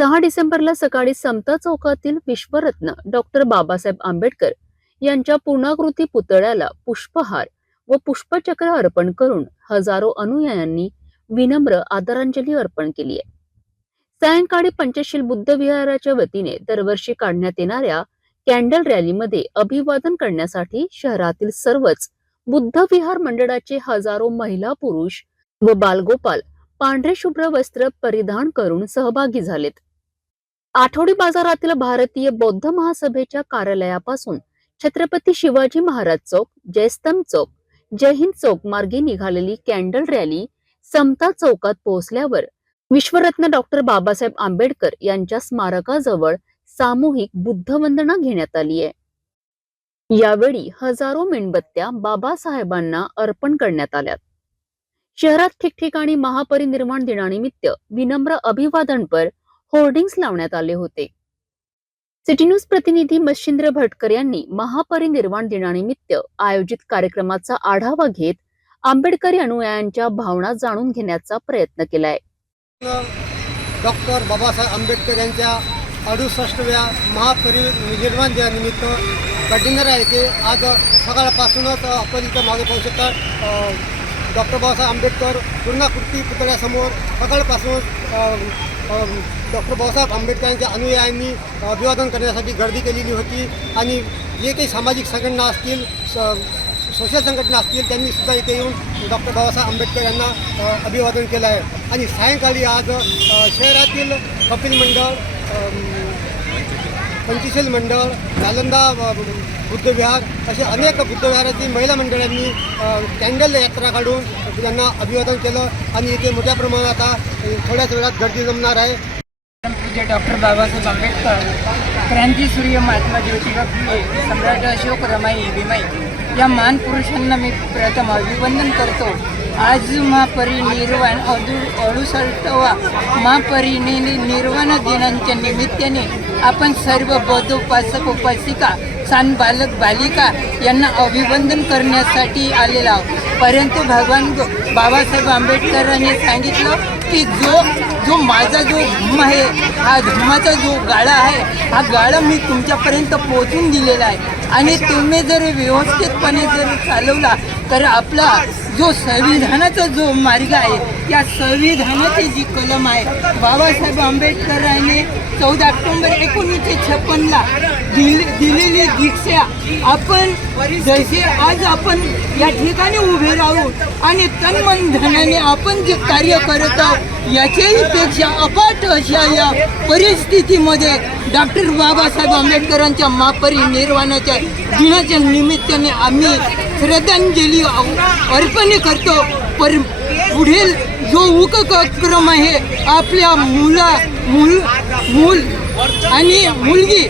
सहा डिसेंबरला सकाळी समता चौकातील विश्वरत्न डॉक्टर बाबासाहेब आंबेडकर यांच्या पूर्णाकृती पुतळ्याला पुष्पहार व पुष्पचक्र अर्पण करून हजारो अनुयायांनी विनम्र आदरांजली अर्पण केली आहे. सायंकाळी पंचशील बुद्ध विहाराच्या वतीने दरवर्षी काढण्यात येणाऱ्या कॅन्डल रॅलीमध्ये अभिवादन करण्यासाठी शहरातील सर्वच बुद्ध विहार मंडळाचे हजारो महिला पुरुष व बालगोपाल पांढरे शुभ्र वस्त्र परिधान करून सहभागी झालेत. आठवडी बाजारातील भारतीय बौद्ध महासभेच्या कार्यालयापासून छत्रपती शिवाजी महाराज चौक जयस्तंभ चौक जय हिंद चौक मार्गे निघालेली कॅन्डल रॅली समता चौकात पोहोचल्यावर विश्वरत्न डॉक्टर बाबासाहेब आंबेडकर यांच्या स्मारकाजवळ सामूहिक बुद्धवंदना घेण्यात आली आहे. यावेळी हजारो मेणबत्त्या बाबासाहेबांना अर्पण करण्यात आल्या. शहरात ठिकठिकाणी महापरिनिर्वाण दिनानिमित्त विनम्र अभिवादनपर होर्डिंग्स लावण्यात आले होते. सिटी न्यूज प्रतिनिधी मच्छिंद्र भटकर यांनी महापरिनिर्वाण दिनानिमित्त आयोजित कार्यक्रमाचा आढावा घेत आंबेडकरी अनुयायांच्या भावना जाणून घेण्याचा प्रयत्न केलाय. डॉक्टर बाबासाहेब आंबेडकर यांच्या अडुसष्टव्या महापरिनिर्वाण दिनानिमित्त कटिंगरा येथे आज सकाळपासूनच आपण इथं मागे पाहू शकता डॉक्टर बाबासाहेब आंबेडकर पूर्णाकृती पुतळ्यासमोर सकाळपासून डॉक्टर बाबासाहेब आंबेडकरांच्या अनुयायांनी अभिवादन करण्यासाठी गर्दी केलेली होती आणि जे काही सामाजिक संघटना असतील स- सोशल संघटना असतील त्यांनी सुद्धा इथे येऊन डॉक्टर बाबासाहेब आंबेडकर यांना अभिवादन केलं आहे. आणि सायंकाळी आज शहरातील कपिल मंडळ पंचशील मंडळ नालंदा बुद्धविहार असे अनेक बुद्धविहाराची महिला मंडळांनी कॅन्डल यात्रा काढून त्यांना अभिवादन केलं. आणि इथे मोठ्या प्रमाणात आता थोड्याच वेळात गर्दी जमणार आहे. पूज्य डॉक्टर बाबासाहेब आंबेडकर क्रांती सूर्य महात्मा ज्योतिबा फुले सम्राट अशोक रमाई भीमाई या महान पुरुषांना मी प्रथम अभिवंदन करतो. आज महापरिनिर्वाण अडू अडुसष्टवा महापरिनि निर्वाण दिनांच्या निमित्ताने आपण सर्व बौद्ध उपासक उपासिका सान बालक बालिका यांना अभिवंदन करण्यासाठी आलेला आहोत. परंतु भगवान बाबासाहेब आंबेडकरांनी सांगितलं की जो जो माझा जो धम्म आहे हा धम्माचा जो गाळा आहे हा गाळा मी तुमच्यापर्यंत पोहोचून दिलेला आहे. आणि तुम्ही जर व्यवस्थितपणे जर चालवला तर आपला जो संविधानाचा जो मार्ग आहे या संविधानाची जी कलम आहे बाबासाहेब आंबेडकरांनी चौदा ऑक्टोंबर एकोणीसशे छप्पनला दिल दिलेली दीक्षा आपण जसे आज आपण या ठिकाणी उभे राहू आणि तन मन धनाने आपण जे कार्य करत आहोत याच्याही पेक्षा अपाट अशा या परिस्थितीमध्ये डॉक्टर बाबासाहेब आंबेडकरांच्या महापरिनिर्वाणाच्या दिनाच्या निमित्ताने आम्ही श्रद्धांजली अर्पण करतो. पर पुढील जो उपक्रम आहे आपल्या मुला मूल मूल आणि मुलगी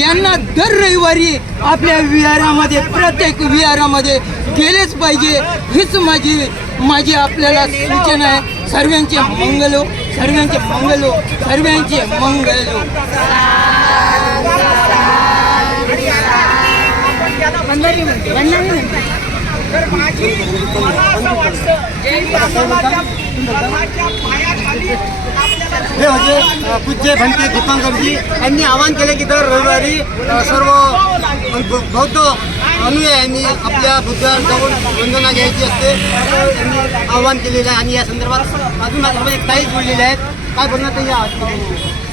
यांना दर रविवारी आपल्या विहारामध्ये प्रत्येक विहारामध्ये गेलेच पाहिजे. हीच माझी माझी आपल्याला सूचना आहे. सर्वांचे मंगलो सर्वांचे मंगलो सर्वांचे मंगलो. हे होते पूज्य भंते दीपांकरजी. यांनी आवाहन केले की दर रविवारी सर्व बौद्ध अनुयायांनी आपल्या बुद्धांजवळ वंदना घ्यायची असते. यांनी आवाहन केलेलं आहे. आणि या संदर्भात अजून माझ्यासोबत एक बोललेले आहेत. काय बोलणार ते या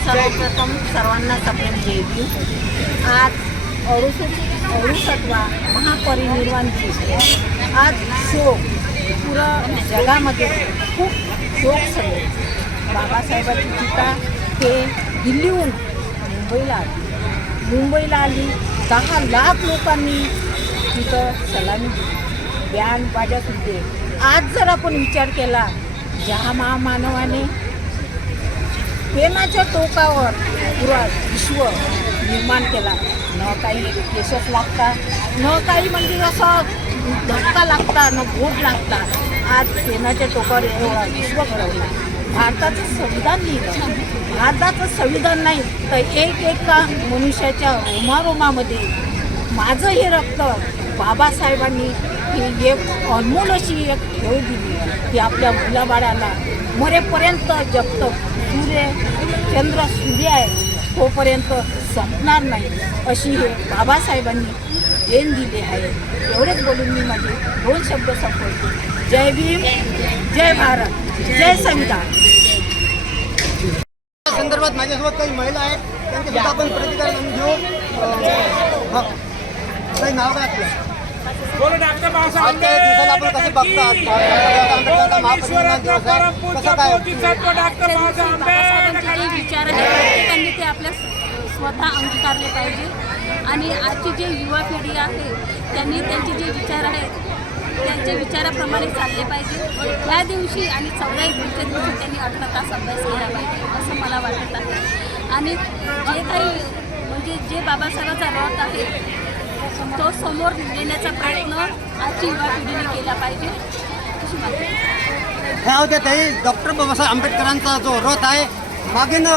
सर्वप्रथम सर्वांना सप्रेम जयती आज अडुसष्ट अडुसष्टवा महापरिनिर्वाणची. आज शोक पुरं जगामध्ये खूप शोक सगळे बाबासाहेबांची टीका ते दिल्लीहून मुंबईला आली. मुंबईला आली दहा लाख लोकांनी तिथं सलामी दिली. बॅन बाजा सुद्धा आज जर आपण विचार केला ज्या महामानवाने प्रेमाच्या टोकावर पुरा विश्व निर्माण केला. न काही केसेस लागतात न काही म्हणजे असं धक्का लागता न घोट लागता आज प्रेमाच्या टोकावर एवढा विश्व घडवला. भारताचं संविधान लिहिलं. भारताचं संविधान नाही तर एक एका मनुष्याच्या रोमारोमामध्ये माझं हे रक्त बाबासाहेबांनी ही एक अनमोल अशी एक ठेव दिली की आपल्या मुलाबाळाला मरेपर्यंत जप्त सूर्य चंद्र सूर्य आहे तोपर्यंत संपणार नाही अशी हे बाबासाहेबांनी देण दिली आहे. एवढेच बोलून मी माझे दोन शब्द संपवतो. जय भीम जय भारत जय संविधान संदर्भात माझ्यासोबत काही महिला आहेत. त्यांचे सुद्धा आपण प्रतिकार घेऊ. हा. काही नाव काय आपलं? आजच्या दिवसाला आपण कसे बघतात? आंबेडकरांचा महापरिनिर्वाण दिवस आहे. कसं काय? बाबासाहेबांचे जे विचार आहेत. त्यांनी ते आपल्या स्वतः अंगीकारले पाहिजे. आणि आजची जे युवा पिढी आहे त्यांनी त्यांचे जे विचार आहेत त्यांच्या विचाराप्रमाणे चालले पाहिजे. या दिवशी आणि चौदा एप्रिलच्या दिवशी त्यांनी अठरा तास अभ्यास केला पाहिजे असं मला वाटत आहे. आणि जे काही म्हणजे जे बाबासाहेबांचा रथ आहे तो समोर नेण्याचा प्रयत्न आजची युवा पिढीने केला पाहिजे. अशी माहिती ह्या होत्या ताई डॉक्टर बाबासाहेब आंबेडकरांचा जो रथ आहे मागे न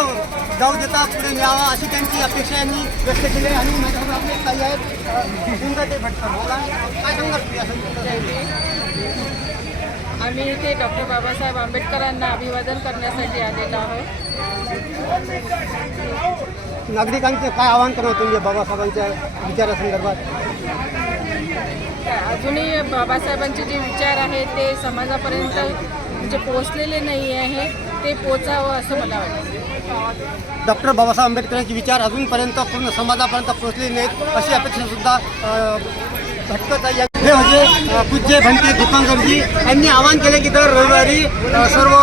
जाऊ देता पुढे न्यावा अशी त्यांची अपेक्षा यांनी व्यक्त केली आणि माझ्यासोबत आपले ताई आहेत. सुंदरते भटकर. मला काय सांगाल तुम्ही संदर्भात? आम्ही इथे डॉक्टर बाबासाहेब आंबेडकरांना अभिवादन करण्यासाठी आलेलो आहोत. नागरिकांचं काय आवाहन करणार तुम्ही बाबासाहेबांच्या विचारासंदर्भात? अजूनही बाबासाहेबांचे जे विचार आहेत ते समाजापर्यंत म्हणजे जे पोचलेले नाही आहे ते पोचावं असं मला वाटतं. डॉक्टर बाबासाहेब आंबेडकरांचे विचार अजूनपर्यंत पूर्ण समाजापर्यंत पोहोचले नाहीत अशी अपेक्षा सुद्धा भटकत आहे. हे म्हणजे पूज्य भंते दीपांकरजी यांनी आवाहन केले की दर रविवारी सर्व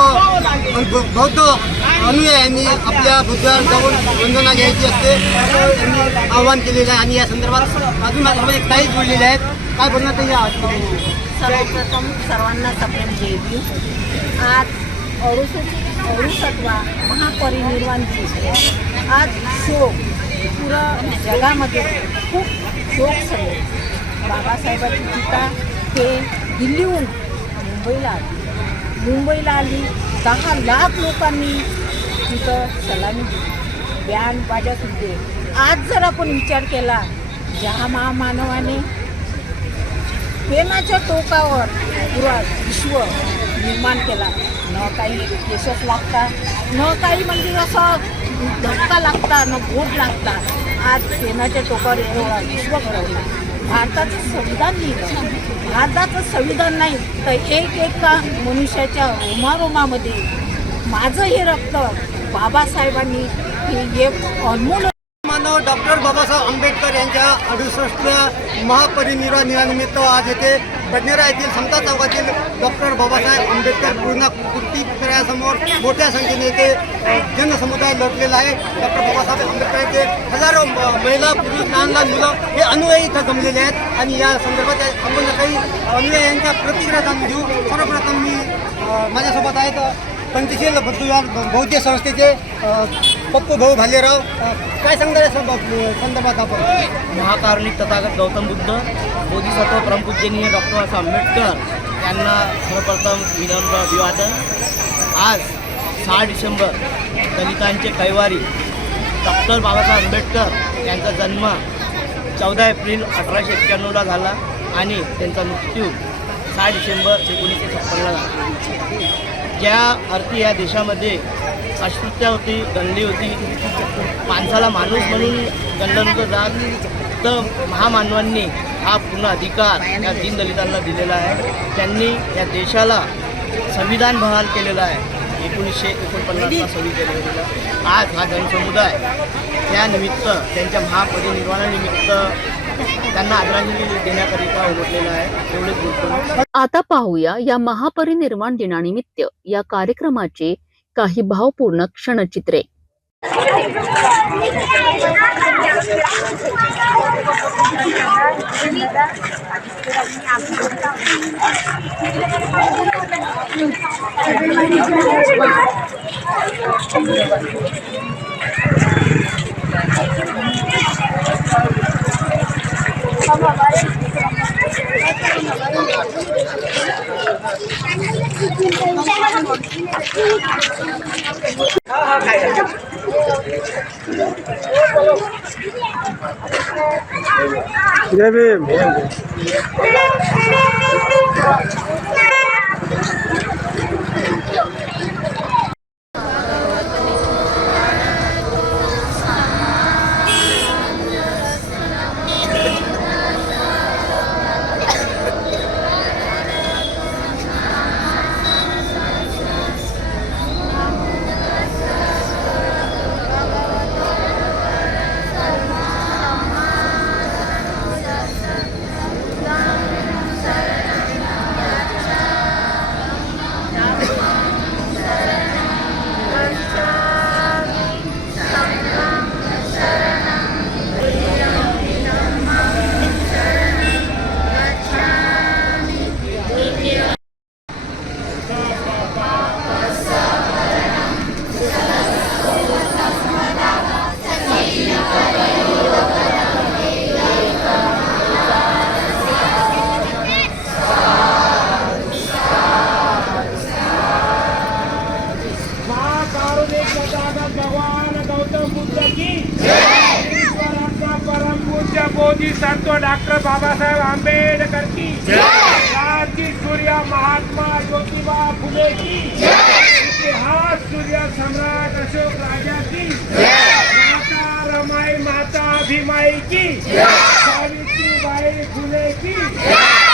बौद्ध अनुयायांनी आपल्या बुद्धावर जाऊन वंदना घ्यायची असते त्यांनी आवाहन केलेलं आहे. आणि या संदर्भात अजून माझ्यामध्ये एक ताई जोडलेले आहेत. काय बोलणार ते या सर्वप्रथम सर्वांना सप्रेम जय आज अडुस अडुसत्वा महापरिनिर्वाण दिवस आहे. आज शोक पुरा जगामध्ये खूप शोक सगळे. बाबासाहेबाची चिता हे दिल्लीहून मुंबईला आली. मुंबईला आली दहा लाख लोकांनी तिथं सलामी दिली. बँड बाजत होते. आज जर आपण विचार केला ज्या महामानवाने प्रेमाच्या टोकावर पुरा विश्व निर्माण केला. न काही यशच लागता न काही म्हणजे असं धक्का लागता न बोट लागता आज प्रेमाच्या टोकावर एवढा विश्व घडवला. भारताचं संविधान लिहिलं. भारताचं संविधान नाही तर एक एका मनुष्याच्या रोमारोमामध्ये माझं हे रक्त बाबासाहेबांनी हे एक अनमोल मानव डॉक्टर बाबासाहेब आंबेडकर यांच्या अडुसष्टव्या महापरिनिर्वाण आज येथे बडनेरा येथील समता चौकातील डॉक्टर बाबासाहेब आंबेडकर पूर्ण कृती पुतळ्यासमोर मोठ्या संख्येने येथे जनसमुदाय लढलेला आहे. डॉक्टर बाबासाहेब आंबेडकर येथे हजारो महिला पुरुष लहान लहान मुलं हे अनुयायी इथं जमलेले आहेत. आणि या संदर्भात आपण काही अनुयायांच्या प्रतिक्रिया जाणून घेऊ. सर्वप्रथम मी माझ्यासोबत आहेत पंचशील बौद्ध बौद्ध संस्थेचे पप्पू भाऊ भालेराव. काय सांगणार या संदर्भात संदर्भात आपण? महाकारुणिक तथागत गौतम बुद्ध बोधिसत्व परमपूजनीय डॉक्टर बाबासाहेब आंबेडकर यांना सर्वप्रथम विनम्र अभिवादन. आज सहा डिसेंबर दलितांचे कैवारी डॉक्टर बाबासाहेब आंबेडकर यांचा जन्म चौदा एप्रिल अठराशे एक्क्याण्णवला झाला आणि त्यांचा मृत्यू सहा डिसेंबर एकोणीसशे छप्पन्नला झाला. ज्या अर्थी या देशामध्ये अस्पृश्यता होती दंडली होती माणसाला माणूस म्हणून गणलं नव्हतं जात तर महामानवांनी हा पूर्ण अधिकार या दीनदलितांना दिलेला आहे. त्यांनी या देशाला संविधान बहाल केलेलं आहे. एकोणीसशे एकोणपन्नासला सव्वीस जानेवारीला आज हा जनसमुदाय त्यानिमित्त त्यांच्या महापरिनिर्वाणानिमित्त त्यांना आदरांजली देण्याकरिता आहे. एवढेच बोलतो आता पाहूया या महापरिनिर्वाण दिनानिमित्त या कार्यक्रमाचे काही भावपूर्ण क्षणचित्रे. জয় ভীম ज्योतिबा फुले की इतिहास सूर्य सम्राट अशोक राजा की माता रमाई माता भीमाई की सावित्रीबाई फुले की